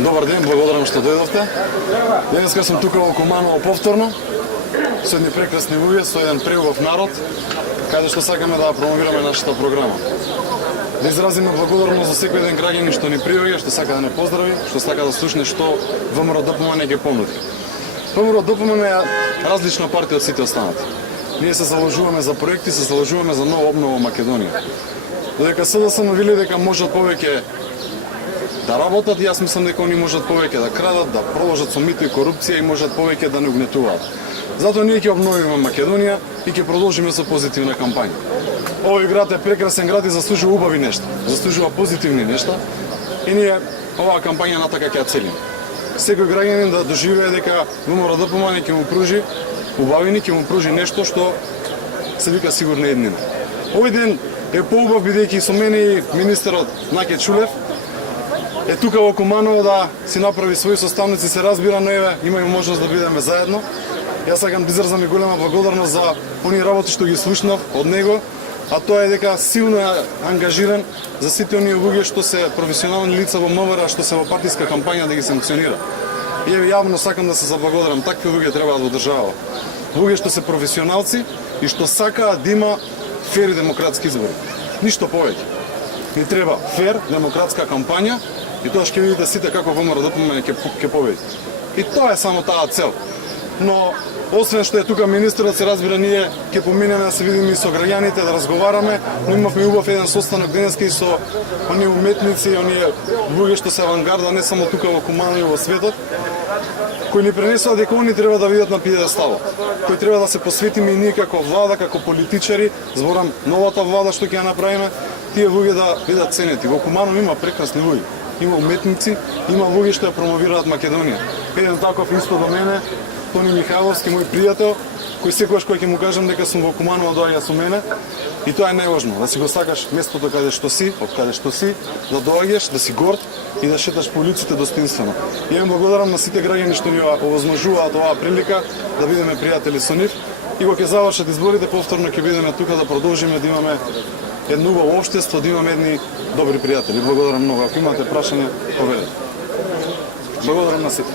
Добар ден, благодарам што дојдовте. Денеска сум тука во Куманово повторно, со едни прекрасни луѓе, со еден преубав народ, каде што сакаме да промовираме нашата програма. Да изразиме благодарност за секој еден граѓанин што ни приоѓа, што сака да не поздрави, што сака да слушне што ВМРО-ДПМН ќе понуди. ВМРО-ДПМН е различна партија од сите останати. Ние се заложуваме за проекти, се заложуваме за нова обнова во Македонија. Додека СДСМ вели дека можат повеќе да работат, јас мислам дека они можат повеќе да крадат, да продолжат со мито и корупција и можат повеќе да не угнетуваат. Затоа ние ќе обновиме Македонија и ќе продолжиме со позитивна кампања. Овој град е прекрасен град и заслужува убави нешта, заслужува позитивни нешта и ние оваа кампања натака ќе ја целиме. Секој граѓанин да доживее дека ВМРО-ДПМН ќе му пружи убавини, ќе му пружи нешто што се вика сигурна еднина. Овој ден е поубав бидејќи со мене и министерот Наке Чулев е тука во Куманово да си направи своји составници, се разбира, но еве имаме можност да бидеме заедно. Јас сакам да изразам и голема благодарност за оние работи што ги слушнав од него, а тоа е дека силно е ангажиран за сите оние луѓе што се професионални лица во МВР, што се во партиска кампања да ги санкционира. И еве јавно сакам да се заблагодарам, такви луѓе требаат во држава. Луѓе што се професионалци и што сакаат да има фер и демократски избори. Ништо повеќе. Ни треба фер, демократска кампања и тоа ќе видите сите како ВМРО-ДПМН ќе победи. И тоа е само таа цел. Но освен што е тука министерот, се разбира, ние ќе поминеме да се видиме и со граѓаните, да разговараме, но имавме убав еден состанок денеска и со оние уметници, оние луѓе што се авангарда не само тука во Куманово и во светот, кои ни пренесува дека они треба да видат на пиедесталот, кои треба да се посветиме и ние како влада, како политичари, зборам новата влада што ќе ја направиме, тие луѓе да бидат ценети. Во Куманово има прекрасни луѓе, има уметници, има луѓе што ја промовираат Македонија. Еден таков исто до мене, Тони Михайловски, мој пријател, кој секогаш кој ќе му кажам дека сум во Куманово доаѓа со мене, и тоа е најважно, да си го сакаш местото каде што си, од каде што си, да доаѓаш, да си горд и да шеташ по улиците достоинствено. И ја благодарам на сите граѓани што ни овозможуваат оваа прилика да бидеме пријатели со нив и кога ќе завршат изборите повторно ќе бидеме тука да продолжиме да имаме едно убаво општество, да имаме едни добри пријатели. Благодарам многу. Ако имате прашање, повелете. Благодарам на сите.